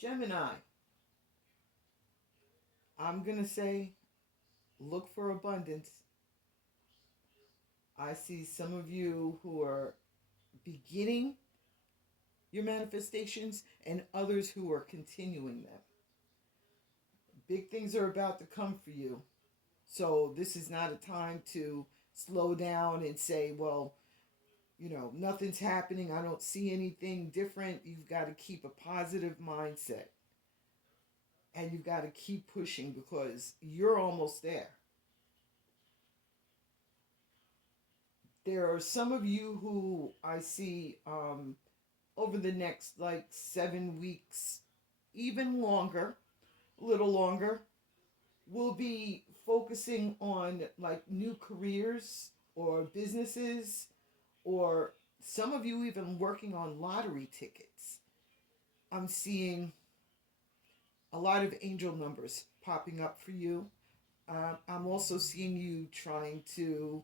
Gemini, I'm going to say look for abundance. I see some of you who are beginning your manifestations and others who are continuing them. Big things are about to come for you. So this is not a time to slow down and say, well, nothing's happening. I don't see anything different. You've got to keep a positive mindset and you've got to keep pushing because you're almost there. There are some of you who I see over the next like 7 weeks, even longer, a little longer, will be focusing on like new careers or businesses, or some of you even working on lottery tickets. I'm seeing a lot of angel numbers popping up for you. I'm also seeing you trying to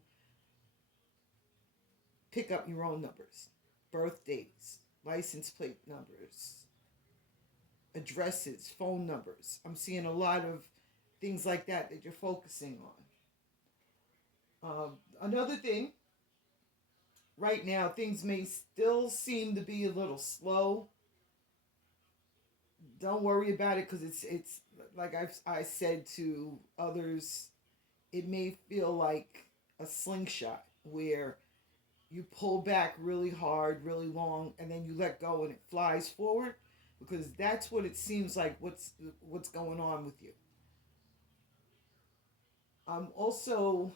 pick up your own numbers, birthdays, license plate numbers, addresses, phone numbers. I'm seeing a lot of things like that you're focusing on. Another thing, right now, things may still seem to be a little slow. Don't worry about it because it's like I said to others, it may feel like a slingshot where you pull back really hard, really long, and then you let go and it flies forward, because that's what it seems like what's going on with you. Also,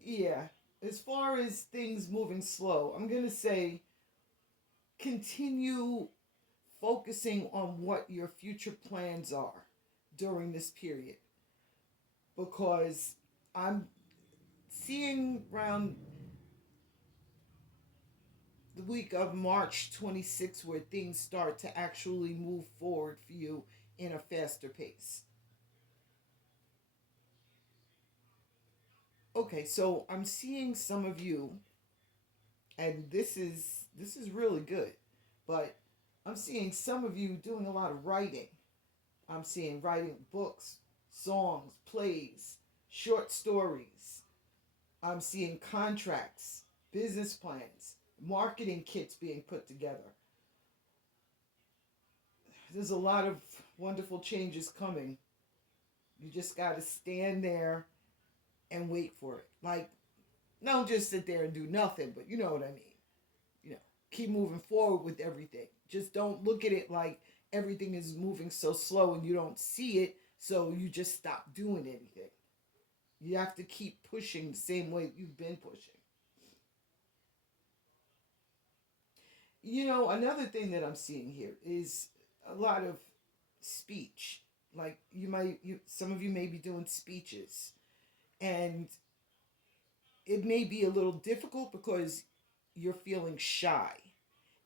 yeah, as far as things moving slow, I'm gonna say continue focusing on what your future plans are during this period, because I'm seeing around the week of March 26th where things start to actually move forward for you in a faster pace. Okay, so I'm seeing some of you, and this is really good, but I'm seeing some of you doing a lot of writing. I'm seeing writing books, songs, plays, short stories. I'm seeing contracts, business plans, marketing kits being put together. There's a lot of wonderful changes coming. You just got to stand there and wait for it. Like, don't just sit there and do nothing, but you know what I mean. You know, keep moving forward with everything. Just don't look at it like everything is moving so slow and you don't see it, so you just stop doing anything. You have to keep pushing the same way you've been pushing. Another thing that I'm seeing here is a lot of speech. Like some of you may be doing speeches, and it may be a little difficult because you're feeling shy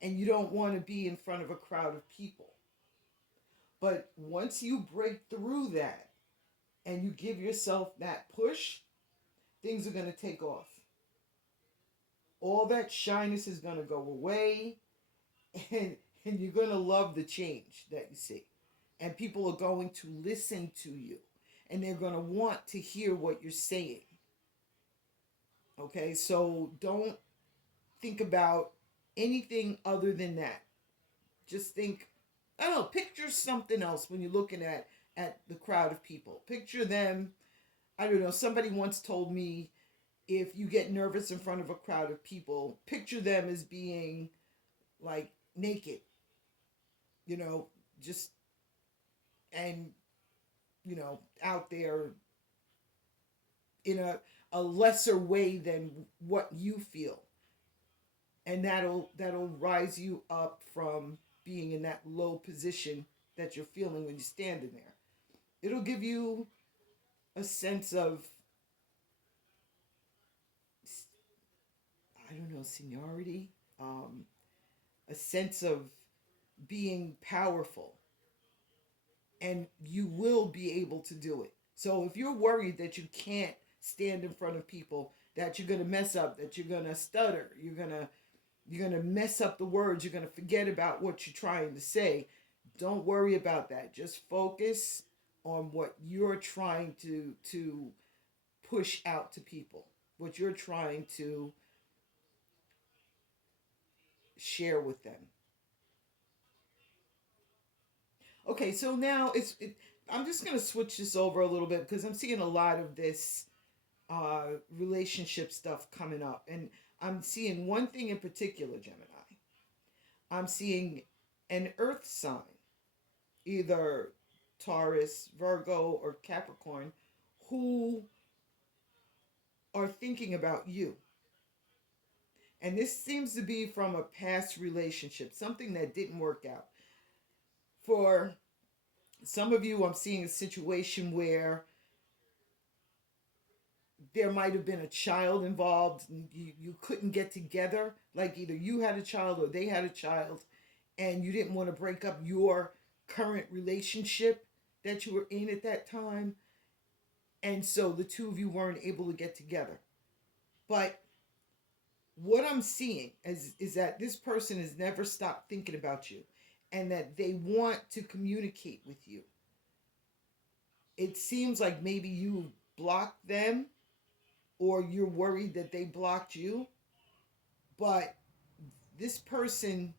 and you don't want to be in front of a crowd of people. But once you break through that and you give yourself that push, things are going to take off. All that shyness is going to go away, and and you're going to love the change that you see. And people are going to listen to you, and they're going to want to hear what you're saying. Okay? So don't think about anything other than that. Just think, I don't know, picture something else when you're looking at the crowd of people. Picture them, I don't know, somebody once told me, if you get nervous in front of a crowd of people, picture them as being like naked, you know, just, and, out there in a lesser way than what you feel. And that'll rise you up from being in that low position that you're feeling when you're standing there. It'll give you a sense of, I don't know, seniority, a sense of being powerful, and you will be able to do it. So if you're worried that you can't stand in front of people, that you're going to mess up, that you're going to stutter, you're going to You're going to mess up the words. You're going to forget about what you're trying to say. Don't worry about that. Just focus on what you're trying to push out to people, what you're trying to share with them. Okay, so now I'm just going to switch this over a little bit because I'm seeing a lot of this relationship stuff coming up. And I'm seeing one thing in particular, Gemini. I'm seeing an earth sign, either Taurus, Virgo, or Capricorn, who are thinking about you. And this seems to be from a past relationship, something that didn't work out. For some of you, I'm seeing a situation where there might have been a child involved and you couldn't get together. Like either you had a child or they had a child, and you didn't want to break up your current relationship that you were in at that time. And so the two of you weren't able to get together. But what I'm seeing is that this person has never stopped thinking about you and that they want to communicate with you. It seems like maybe you blocked them or you're worried that they blocked you. But this person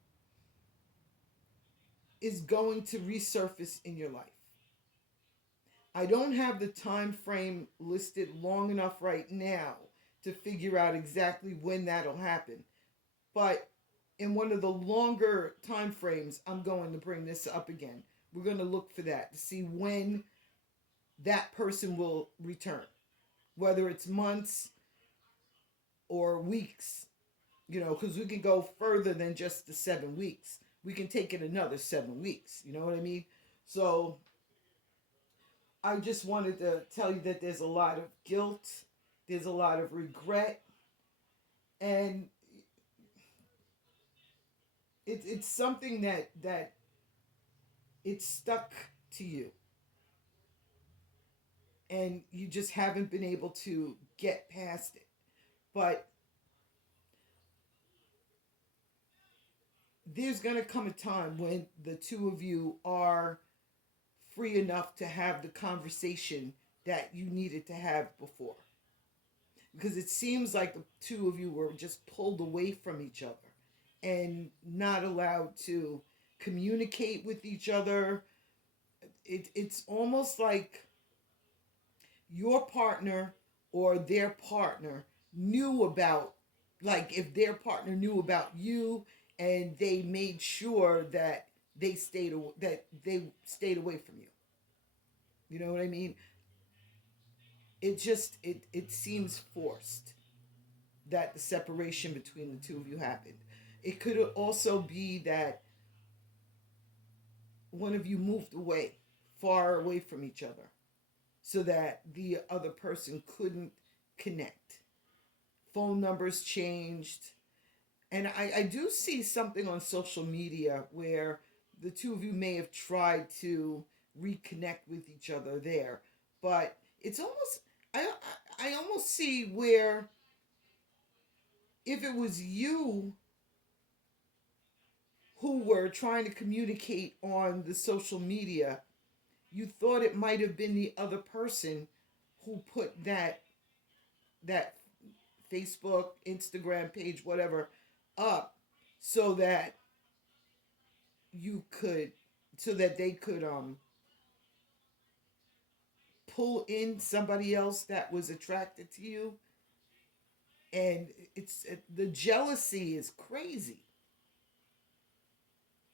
is going to resurface in your life. I don't have the time frame listed long enough right now to figure out exactly when that'll happen. But in one of the longer time frames, I'm going to bring this up again. We're going to look for that to see when that person will return, whether it's months or weeks, because we can go further than just the 7 weeks. We can take it another 7 weeks. You know what I mean? So I just wanted to tell you that there's a lot of guilt, there's a lot of regret, and it's something that it's stuck to you, and you just haven't been able to get past it. But there's gonna come a time when the two of you are free enough to have the conversation that you needed to have before. Because it seems like the two of you were just pulled away from each other and not allowed to communicate with each other. It's almost like your partner or their partner knew about, like if their partner knew about you and they made sure that they stayed away from you. You know what I mean? It seems forced that the separation between the two of you happened. It could also be that one of you moved away, far away from each other, so that the other person couldn't connect. Phone numbers changed. And I do see something on social media where the two of you may have tried to reconnect with each other there. But it's almost, I almost see where if it was you who were trying to communicate on the social media, you thought it might have been the other person who put that Facebook, Instagram page, whatever, up so that you could so that they could pull in somebody else that was attracted to you. And the jealousy is crazy.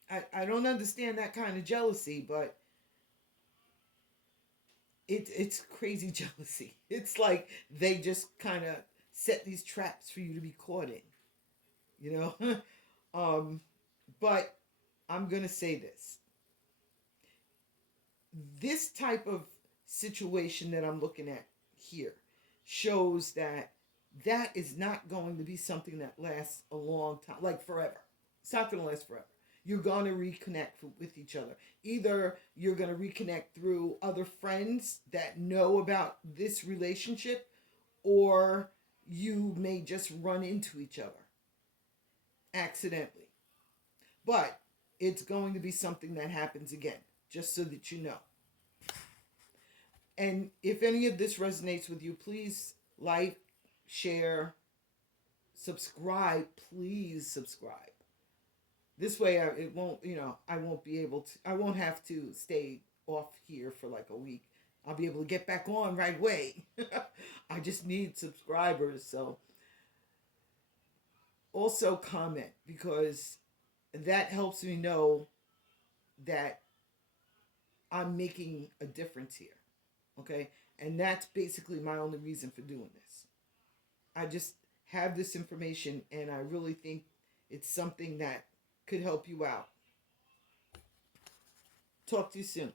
I don't understand that kind of jealousy, but it's crazy jealousy. It's like they just kind of set these traps for you to be caught in, you know. But I'm gonna say this type of situation that I'm looking at here shows that is not going to be something that lasts a long time, like forever. It's not going to last forever. You're going to reconnect with each other. Either you're going to reconnect through other friends that know about this relationship, or you may just run into each other. accidentally. But it's going to be something that happens again, just so that you know. And if any of this resonates with you, please like, share, subscribe. Please subscribe. This way, it won't, I won't be able to, I won't have to stay off here for like a week. I'll be able to get back on right away. I just need subscribers. So also comment, because that helps me know that I'm making a difference here. Okay? And that's basically my only reason for doing this. I just have this information and I really think it's something that could help you out. Talk to you soon.